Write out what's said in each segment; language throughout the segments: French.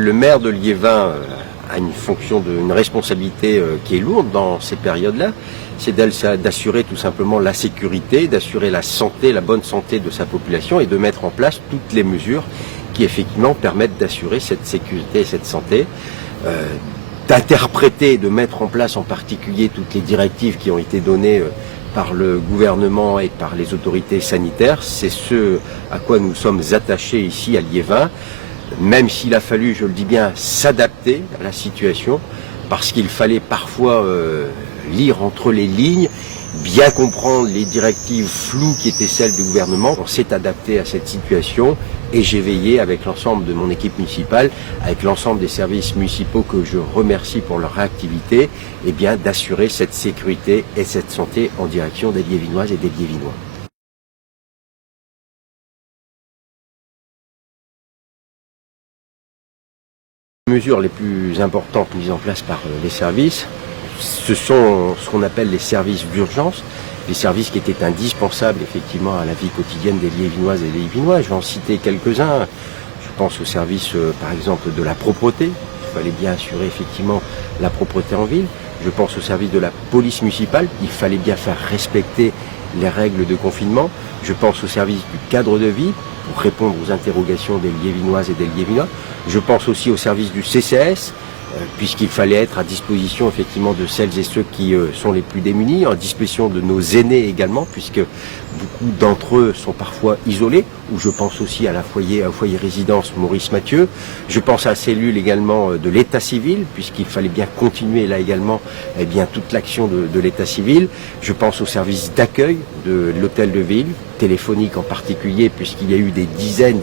Le maire de Liévin a une fonction, une responsabilité qui est lourde dans ces périodes-là. C'est d'assurer tout simplement la sécurité, d'assurer la santé, la bonne santé de sa population et de mettre en place toutes les mesures qui effectivement permettent d'assurer cette sécurité et cette santé, d'interpréter, de mettre en place en particulier toutes les directives qui ont été données par le gouvernement et par les autorités sanitaires. C'est ce à quoi nous sommes attachés ici à Liévin, même s'il a fallu, je le dis bien, s'adapter à la situation, parce qu'il fallait parfois lire entre les lignes, bien comprendre les directives floues qui étaient celles du gouvernement. On s'est adapté à cette situation et j'ai veillé avec l'ensemble de mon équipe municipale, avec l'ensemble des services municipaux que je remercie pour leur réactivité, et bien d'assurer cette sécurité et cette santé en direction des Liévinoises et des Liévinois. Les mesures les plus importantes mises en place par les services, ce sont ce qu'on appelle les services d'urgence, les services qui étaient indispensables effectivement à la vie quotidienne des Liévinoises et des Liévinois. Je vais en citer quelques-uns. Je pense au service par exemple de la propreté. Il fallait bien assurer effectivement la propreté en ville. Je pense au service de la police municipale. Il fallait bien faire respecter les règles de confinement. Je pense au service du cadre de vie pour répondre aux interrogations des Liévinoises et des Liévinois. Je pense aussi au service du CCAS, puisqu'il fallait être à disposition effectivement de celles et ceux qui sont les plus démunis, à disposition de nos aînés également, puisque beaucoup d'entre eux sont parfois isolés, ou je pense aussi au foyer résidence Maurice Mathieu. Je pense à la cellule également de l'état civil, puisqu'il fallait bien continuer là également toute l'action de l'état civil. Je pense au service d'accueil de l'hôtel de ville, téléphonique en particulier, puisqu'il y a eu des dizaines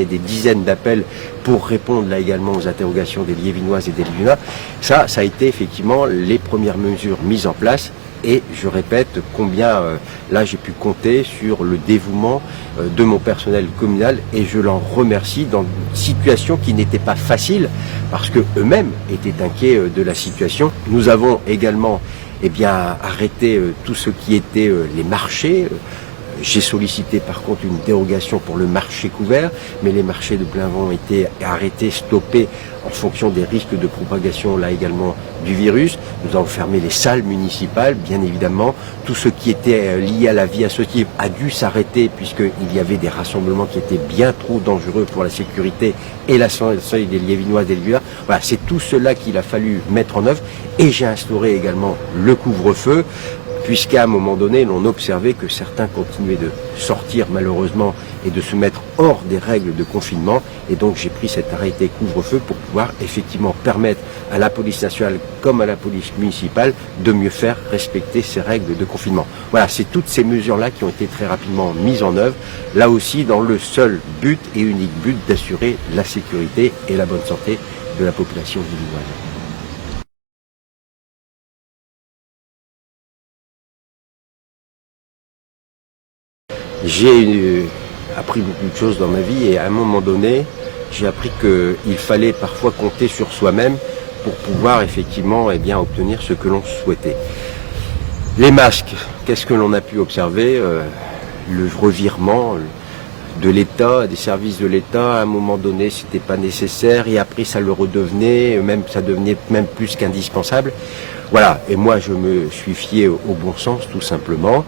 et des dizaines d'appels pour répondre là également aux interrogations des Liévinoises et des Liévinois. Ça a été effectivement les premières mesures mises en place. Et je répète combien là j'ai pu compter sur le dévouement de mon personnel communal et je l'en remercie dans une situation qui n'était pas facile parce que eux-mêmes étaient inquiets de la situation. Nous avons également arrêté tout ce qui était les marchés. J'ai sollicité par contre une dérogation pour le marché couvert, mais les marchés de plein vent ont été arrêtés, stoppés en fonction des risques de propagation là également du virus. Nous avons fermé les salles municipales, bien évidemment. Tout ce qui était lié à la vie associative a dû s'arrêter puisqu'il y avait des rassemblements qui étaient bien trop dangereux pour la sécurité et la santé des Liévinois et des Liévinois. Voilà, c'est tout cela qu'il a fallu mettre en œuvre et j'ai instauré également le couvre-feu. Puisqu'à un moment donné, l'on observait que certains continuaient de sortir malheureusement et de se mettre hors des règles de confinement. Et donc j'ai pris cet arrêté couvre-feu pour pouvoir effectivement permettre à la police nationale comme à la police municipale de mieux faire respecter ces règles de confinement. Voilà, c'est toutes ces mesures-là qui ont été très rapidement mises en œuvre, là aussi dans le seul but et unique but d'assurer la sécurité et la bonne santé de la population liévinoise. J'ai appris beaucoup de choses dans ma vie et à un moment donné, j'ai appris qu'il fallait parfois compter sur soi-même pour pouvoir effectivement obtenir ce que l'on souhaitait. Les masques, qu'est-ce que l'on a pu observer? Le revirement de l'État, des services de l'État, à un moment donné, c'était pas nécessaire et après ça le redevenait, ça devenait même plus qu'indispensable. Voilà, et moi je me suis fié au bon sens tout simplement.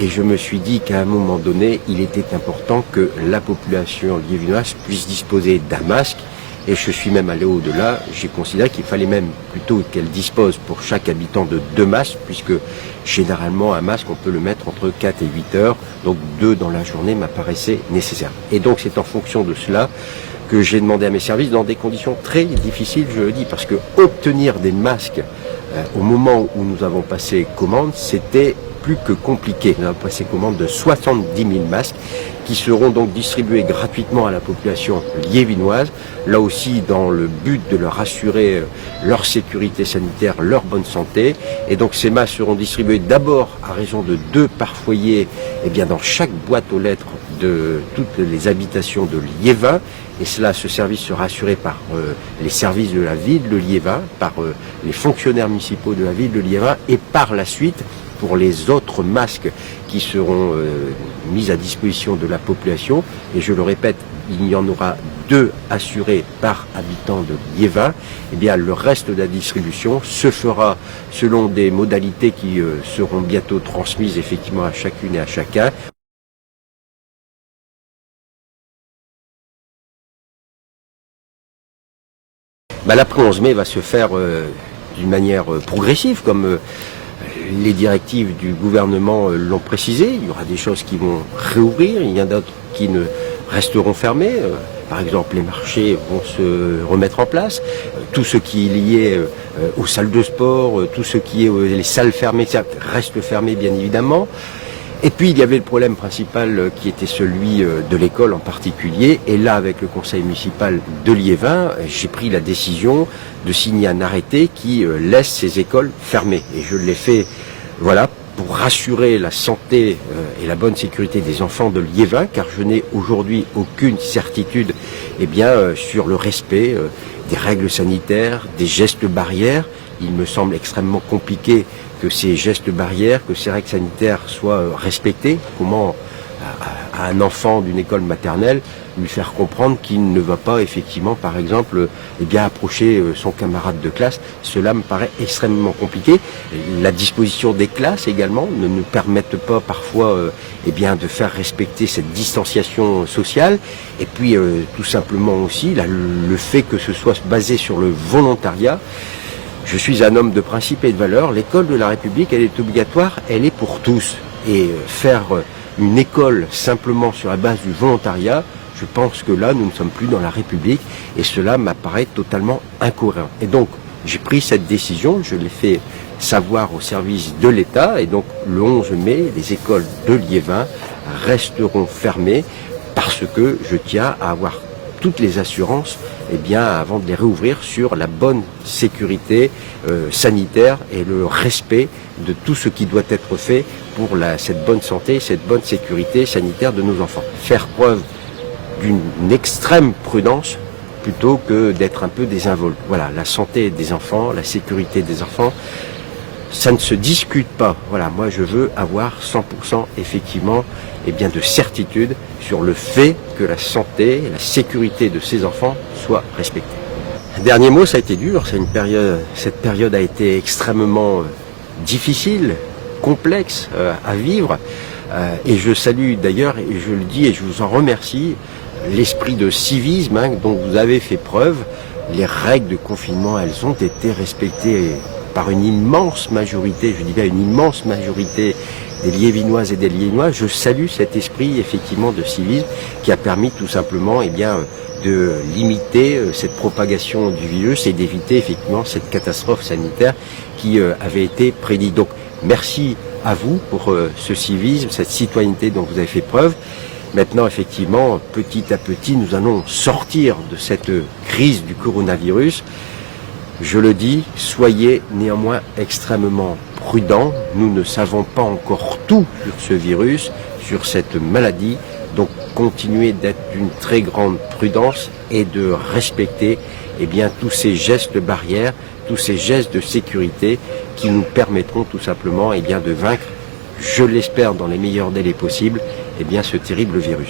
Et je me suis dit qu'à un moment donné, il était important que la population liévinoise puisse disposer d'un masque. Et je suis même allé au-delà. J'ai considéré qu'il fallait même plutôt qu'elle dispose pour chaque habitant de 2 masques, puisque généralement un masque, on peut le mettre entre 4 et 8 heures. Donc 2 dans la journée m'apparaissait nécessaire. Et donc c'est en fonction de cela que j'ai demandé à mes services, dans des conditions très difficiles, je le dis, parce que obtenir des masques au moment où nous avons passé commande, c'était plus que compliqué. Nous avons passé commande de 70 000 masques qui seront donc distribués gratuitement à la population liévinoise, là aussi dans le but de leur assurer leur sécurité sanitaire, leur bonne santé. Et donc ces masques seront distribués d'abord à raison de 2 par foyer, dans chaque boîte aux lettres de toutes les habitations de Liévin. Et ce service sera assuré par les services de la ville de Liévin, par les fonctionnaires municipaux de la ville de Liévin et par la suite pour les autres masques qui seront mis à disposition de la population. Et je le répète, il y en aura 2 assurés par habitant de Liévin. Eh bien, le reste de la distribution se fera selon des modalités qui seront bientôt transmises effectivement à chacune et à chacun. L'après 11 mai va se faire d'une manière progressive, comme les directives du gouvernement l'ont précisé. Il y aura des choses qui vont réouvrir, il y en a d'autres qui ne resteront fermés. Par exemple, les marchés vont se remettre en place. Tout ce qui est lié aux salles de sport, tout ce qui est les salles fermées, reste fermé bien évidemment. Et puis il y avait le problème principal qui était celui de l'école en particulier. Et là, avec le conseil municipal de Liévin, j'ai pris la décision de signer un arrêté qui laisse ces écoles fermées. Et je l'ai fait, voilà, pour rassurer la santé et la bonne sécurité des enfants de Liévin, car je n'ai aujourd'hui aucune certitude sur le respect des règles sanitaires, des gestes barrières. Il me semble extrêmement compliqué que ces gestes barrières, que ces règles sanitaires soient respectées. Comment à un enfant d'une école maternelle lui faire comprendre qu'il ne va pas effectivement, par exemple, approcher son camarade de classe? Cela me paraît extrêmement compliqué. La disposition des classes également ne nous permettent pas parfois de faire respecter cette distanciation sociale. Et puis tout simplement aussi le fait que ce soit basé sur le volontariat. Je suis un homme de principe et de valeurs. L'école de la République, elle est obligatoire, elle est pour tous. Et faire une école simplement sur la base du volontariat, je pense que là, nous ne sommes plus dans la République et cela m'apparaît totalement incohérent. Et donc, j'ai pris cette décision, je l'ai fait savoir au service de l'État et donc le 11 mai, les écoles de Liévin resteront fermées parce que je tiens à avoir toutes les assurances avant de les réouvrir sur la bonne sécurité sanitaire et le respect de tout ce qui doit être fait pour cette bonne santé, cette bonne sécurité sanitaire de nos enfants. Faire preuve d'une extrême prudence plutôt que d'être un peu désinvolte. Voilà, la santé des enfants, la sécurité des enfants, ça ne se discute pas. Voilà, moi je veux avoir 100% effectivement de certitude sur le fait que la santé et la sécurité de ces enfants soient respectées. Dernier mot, ça a été dur. Cette période a été extrêmement difficile, complexe à vivre. Et je salue d'ailleurs, et je le dis et je vous en remercie, l'esprit de civisme dont vous avez fait preuve. Les règles de confinement, elles ont été respectées par une immense majorité, je dis bien une immense majorité des Liévinoises et des Liévinois. Je salue cet esprit effectivement de civisme qui a permis tout simplement de limiter cette propagation du virus et d'éviter effectivement cette catastrophe sanitaire qui avait été prédite. Donc merci à vous pour ce civisme, cette citoyenneté dont vous avez fait preuve. Maintenant, effectivement, petit à petit, nous allons sortir de cette crise du coronavirus. Je le dis, soyez néanmoins extrêmement prudents. Nous ne savons pas encore tout sur ce virus, sur cette maladie. Donc, continuez d'être d'une très grande prudence et de respecter tous ces gestes barrières, tous ces gestes de sécurité qui nous permettront tout simplement de vaincre, je l'espère dans les meilleurs délais possibles, ce terrible virus.